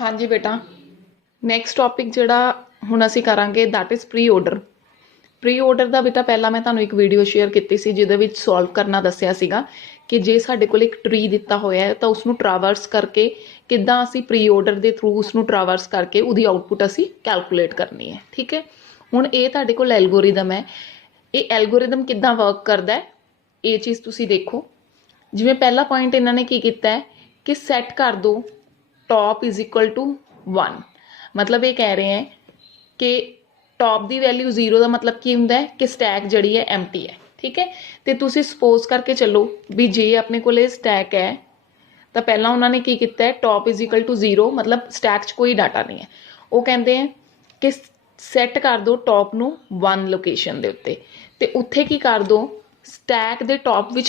हाँ जी बेटा, next topic जिहड़ा हुण असीं करांगे that is pre order. Pre order ਦਾ बेटा ਪਹਿਲਾਂ ਮੈਂ ਤੁਹਾਨੂੰ ਇੱਕ ਵੀਡੀਓ ਸ਼ੇਅਰ ਕੀਤੀ ਸੀ ਜਿਹਦੇ ਵਿੱਚ ਸੋਲਵ ਕਰਨਾ ਦੱਸਿਆ ਸੀਗਾ ਕਿ ਜੇ ਸਾਡੇ ਕੋਲ ਇੱਕ ਟਰੀ ਦਿੱਤਾ ਹੋਇਆ ਹੈ ਤਾਂ ਉਸ ਨੂੰ ਟਰਾਵਰਸ ਕਰਕੇ ਕਿੱਦਾਂ ਅਸੀਂ ਪ੍ਰੀ ਆਰਡਰ ਦੇ ਥਰੂ ਉਸ ਨੂੰ ਟਰਾਵਰਸ ਕਰਕੇ ਉਹਦੀ ਆਊਟਪੁੱਟ ਅਸੀਂ ਕੈਲਕੂਲੇਟ ਕਰਨੀ ਹੈ। ਠੀਕ ਹੈ, ਹੁਣ ਇਹ ਤੁਹਾਡੇ ਕੋਲ ਐਲਗੋਰਿਦਮ ਹੈ। ਇਹ ਐਲਗੋਰਿਦਮ ਕਿੱਦਾਂ ਵਰਕ ਕਰਦਾ ਹੈ ਇਹ ਚੀਜ਼ ਤੁਸੀਂ ਦੇਖੋ। ਜਿਵੇਂ ਪਹਿਲਾ ਪੁਆਇੰਟ ਇਹਨਾਂ ਨੇ ਕੀ ਕੀਤਾ ਹੈ ਕਿ ਸੈੱਟ ਕਰ ਦੋ टॉप इज इक्वल टू 1, मतलब ये कह रहे हैं कि टॉप की वैल्यू 0 का मतलब की होंगे कि स्टैक जड़ी है एम्प्टी है। ठीक है, तो तुसी सपोज करके चलो भी जे अपने को स्टैक है तो पहला उन्होंने की किया है टॉप इज इक्वल टू 0, मतलब स्टैक च कोई डाटा नहीं है। वो कहते हैं कि सैट कर दो टॉप नू 1 लोकेशन के उत्ते, तो उत्थे की कर दो स्टैक दे टॉप विच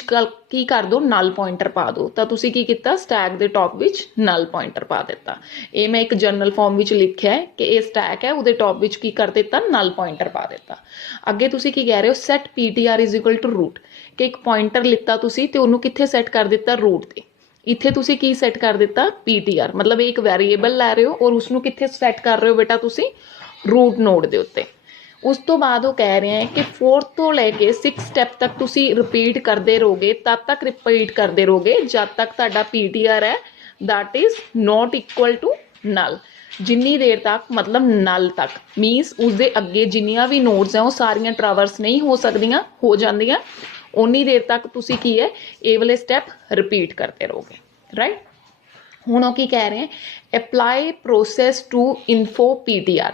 की कर दो नल पॉइंटर पा दो। तो तुसी की किया स्टैक दे टॉप विच नल पॉइंटर पा दिता। ये मैं एक जर्नल फॉर्म विच लिखिया है कि ये स्टैक है, उहदे टॉप विच की कर दिता नल पॉइंटर पा दिता। अगे तुसी की कह रहे हो set PTR is equal to root, कि एक पॉइंटर लिता तुसी ते उहनूं कित्थे सैट कर दिता रूट ते। इत्थे तुसी की सैट कर दिता PTR, मतलब एक वेरीएबल लै रहे हो और उसनूं कित्थे सैट कर रहे हो बेटा तुसी रूट नोड दे उत्ते। उस तो बाद वो कह रहे हैं कि 4 तो लैके 6 स्टैप तक तुसी रिपीट करते रहोगे, तब तक रिपीट करते रहोगे जब तक तुहाडा PTR है that is not equal to null. जिन्नी देर तक मतलब नल तक मीनस उसके अगे जिन्नियां भी नोड्स हैं वो सारियां ट्रावर्स नहीं हो सकदियां, हो जांदियां। उन्नी देर तक तुसी की है ये वाले स्टैप रिपीट करते रहोगे। राइट, हुण वो की कह रहे हैं apply process to info PTR।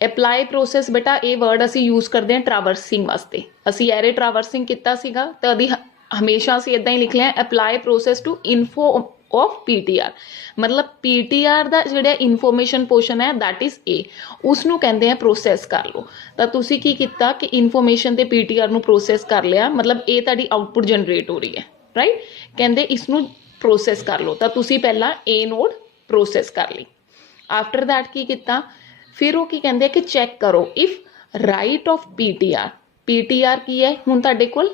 Apply process बेटा ये वर्ड असी यूज़ करते हैं ट्रावर्सिंग वास्ते। असी एरे ट्रावर्सिंग किया सीगा तो अभी हमेशा असी इदां ही लिख लिया apply process to info of PTR, मतलब PTR का जिहड़ा इन्फॉर्मेशन पोर्शन है दैट इज़ ए, उसनूं कहते हैं प्रोसैस कर लो। तो तुसी की किया कि इन्फॉर्मेशन ते PTR नूं प्रोसैस कर लिया, मतलब ये तुहाडी आउटपुट जनरेट हो रही है। राइट, कहते इसनूं प्रोसैस कर लो। तो तुसी पहला ए नोड प्रोसैस कर ली। आफ्टर दैट की किया फिर वो की कहते हैं कि चैक करो इफ राइट ऑफ PTR की है हुण तुहाडे कोल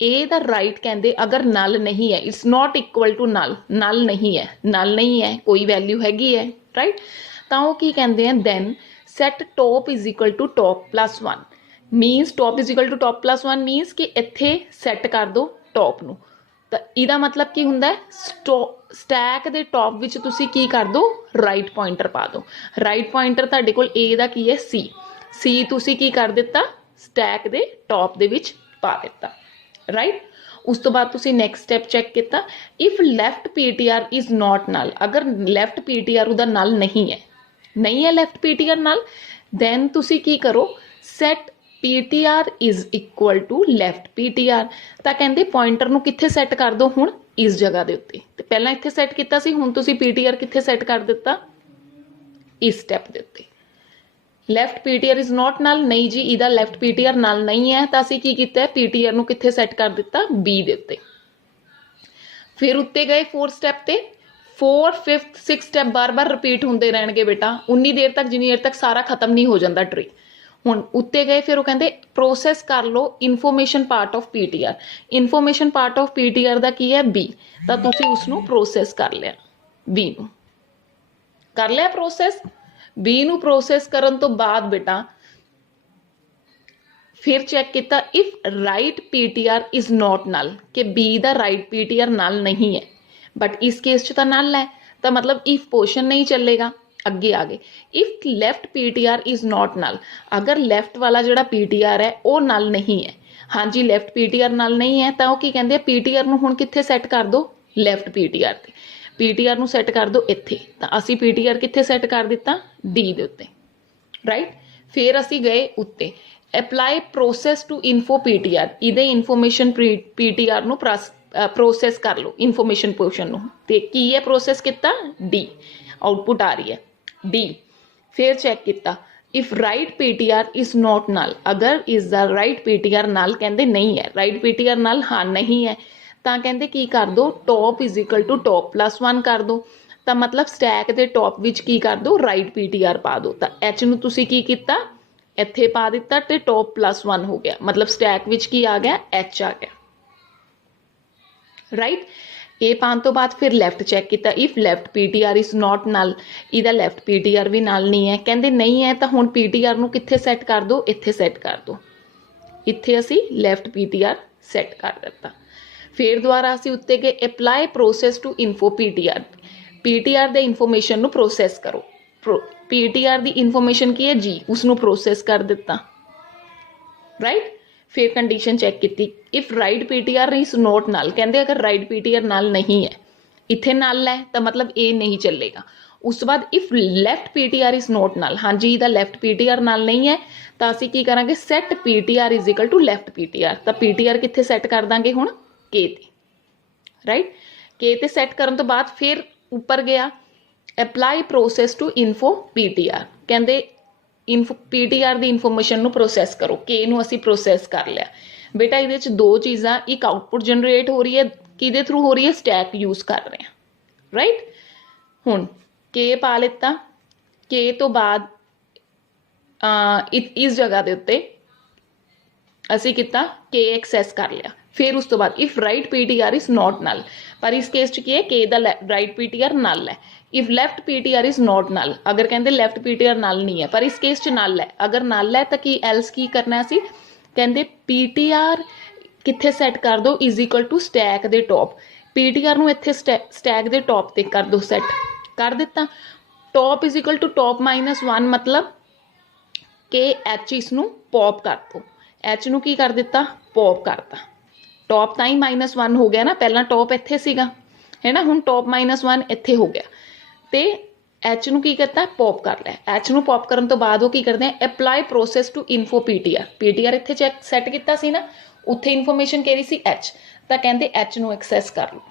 ए दा राइट कहते अगर नल नहीं है, it's not equal to null, null नहीं है, कोई वैल्यू हैगी है। राइट, तो वो की कहते हैं then set top is equal to top plus 1, minus top is equal to top plus 1 minus कि इत्थे सैट कर दो टॉप नूं। तो इहदा मतलब की हुंदा है स्टैक दे टॉप विच तुसी की कर दो राइट पॉइंटर पा दो। राइट पॉइंटर तुहाडे कोल ए दा की है सी तुसी की कर दिता स्टैक दे टॉप दे विच पा दिता। राइट, उस तो बाद तुसी नैक्सट स्टैप चैक किया if left PTR is not null, अगर लैफ्ट PTR उहदा नल नहीं है लैफ्ट PTR नल, दैन तुसी की करो set PTR is equal to left PTR। तो कहते पॉइंटर नूं कित्थे सैट कर दो हुण इस जगह के उत्ते, तो पहला इत्थे सैट किया सी, हुण तुसी PTR कित्थे सैट कर दिता इस स्टैप के उत्ते। Left PTR is not null, नहीं जी इहदा लैफ्ट PTR नल नहीं है, तो असीं की कीता PTR नूं कित्थे सैट कर दिता B दे उत्ते। फिर उत्ते गए 4 स्टैप ते 4 5th 6 स्टैप बार बार रिपीट होंदे रहणगे बेटा, उन्नी देर तक जिन्नी देर तक सारा खत्म नहीं हो जाता ट्री। हुण उत्ते गए फिर वो कहते प्रोसैस कर लो information part of PTR। Information part of PTR का की है B, तो तुसी उसनूं प्रोसैस कर लिया B नूं, कर लिया प्रोसैस B नूं। प्रोसैस करन तो बाद बेटा फिर चैक किया if right PTR is not null, कि B दा राइट PTR नल नहीं है, बट इस केस च तो नल है, तो मतलब इफ पोर्शन नहीं चलेगा। अगे आ गए if left PTR is not null, अगर लैफ्ट वाला जोड़ा PTR है वो नल नहीं है। हाँ जी लैफ्ट PTR नल नहीं है, तो की कहते हैं PTR नूं हुण कित्थे सैट कर दो लैफ्ट PTR ते, PTR नूं सैट कर दो इत्थे। तो असी PTR कित्थे सैट कर दिता D दे उत्ते। राइट, फिर असी गए उत्ते apply process to info PTR, इहदे इन्फॉर्मेशन PTR नूं प्रोसैस कर लो इन्फॉर्मेशन पोर्शन नूं, ते की है प्रोसैस किया D, आउटपुट आ रही है D। फिर चैक किया if right PTR is not null, अगर is the right PTR null, कहते नहीं है राइट PTR नल, हाँ नहीं है, तो कहते की कर दो top is equal to top plus 1 कर दो। तो मतलब स्टैक के टॉप विच की कर दो राइट PTR पा दो। तो H नूं तुसी की किया इत्थे पा दिता ते टॉप प्लस 1 हो गया, मतलब स्टैक विच की आ गया H आ गया। राइट, ए पाने तो बाद फिर लैफ्ट चैक किया, if left PTR is not null, इहदा लैफ्ट पीटीआर भी नल नहीं है, कहंदे नहीं है तो हुण पीटीआर नूं कित्थे सैट कर दो, इत्थे सैट कर दो, इत्थे असी लैफ्ट पीटीआर सैट कर दिता। फिर दुबारा असी उत्ते गए apply process to info PTR, PTR दे इन्फॉर्मेशन नूं प्रोसैस करो, पीटीआर दी इन्फॉर्मेशन की है जी, उसनूं प्रोसैस कर दिता, राइट। फिर कंडीशन चैक की, if right PTR is not null, कहते अगर राइट पीटीआर नल नहीं है, इत्थे नल है तो मतलब ए नहीं चलेगा। उस तो बाद if left PTR is not null, हाँ जी इहदा लैफ्ट पीटीआर नल नहीं है तो असीं की करांगे set PTR is equal to left PTR, तो पीटीआर कित्थे सैट कर देंगे हुण के ते, राइट। के ते सैट करन तो बाद फिर ऊपर गया apply process to info PTR, कहते इन्फो पीटीआर की इन्फॉर्मेशन नूं प्रोसैस करो, के नूं असीं प्रोसैस कर लिया। बेटा इहदे च दो चीज़ां, एक आउटपुट जनरेट हो रही है, किहदे थ्रू हो रही है, स्टैक यूज़ कर रहे हैं, राइट। हुण के पा लिता, के तो बाद इस जगह के उत्ते असीं किता के एक्सैस कर लिया। फिर उस तो बाद if right PTR is not null, पर इस केस च की है के दा राइट पीटीआर नल है। If left PTR is not null, अगर कहते लैफ्ट पीटीआर नल नहीं है पर इस केस च नल है, अगर नल है तो की एल्स की करना सी, कहते पीटीआर कित्थे सैट कर दो इज इक्वल टू स्टैक दे टॉप, पीटीआर नूं इत्थे स्टैक दे टॉप ते कर दो, सैट कर दिता। Top is equal to top -1 मतलब के एच इसनूं पॉप कर दो, एच नूं की कर दिता, पॉप करता, टॉप ताई -1 हो गया ना, पहला टॉप इत्थे सीगा है ना, हुण टॉप -1 इत्थे हो गया, तो एच नूं की करता, पॉप कर लिया। एच नूं पॉप करन तो बाद वो की करते हैं apply process to info PTR, PTR इत्थे चैक सैट किया सी ना, उत्थे इन्फॉर्मेशन कह रही सी एच, तो कहते एच नूं एक्सैस कर लो,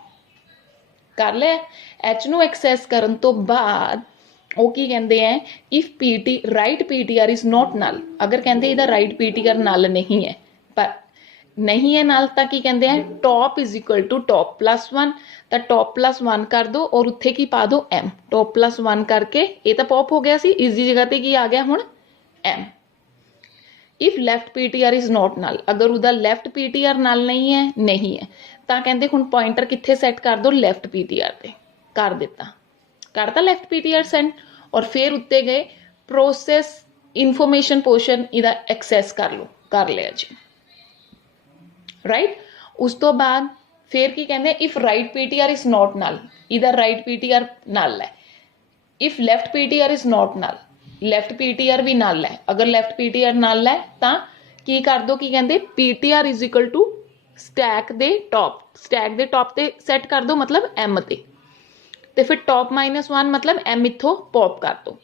कर लिया। एच नूं एक्सैस करन तो बाद वो की कहते हैं if PT right PTR is not null, अगर कहते इहदा राइट पीटीआर नल नहीं है, पर नहीं है नल तो की कहते हैं top is equal to top +1, तो टॉप +1 कर दो और उत्थे की पा दो एम, टॉप +1 करके ये तो पॉप हो गया सी, इसकी जगह पे की आ गया हुण एम। If left PTR is not null, अगर उहदा लैफ्ट पीटीआर नल नहीं है तो कहते हुण पॉइंटर कित्थे सैट कर दो, लैफ्ट पीटीआर ते कर दिता, करता लैफ्ट पीटीआर सेंड, और फिर उत्ते गए प्रोसैस इन्फॉर्मेशन पोर्शन इहदा एक्सैस कर लो, कर लिया जी, राइट। उस तो बाद फिर की कहते if right PTR is not null, इधर राइट पीटीआर नल है, if left PTR is not null, left PTR भी नल है, अगर लैफ्ट पीटीआर नल है तो की कर दो, की कहते PTR is equal to stack दे टॉप ते सैट कर दो, मतलब एम ते फिर टॉप -1 मतलब एम इत्थों पॉप कर दो।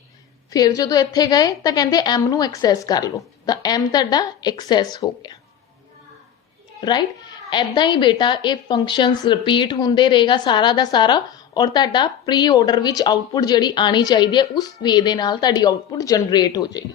फिर जो इत्थे गए तो कहते एम नूं एक्सैस कर लो, तो एम तुहाडा एक्सैस हो गया, राइट। ऐदा ही बेटा ये फंक्शनस रिपीट होंदे रहेगा सारा दा सारा, और तुहाडा प्री ऑर्डर विच आउटपुट जिहड़ी आनी चाहिए उस वे दे नाल तुहाडी आउटपुट जनरेट हो जाएगी।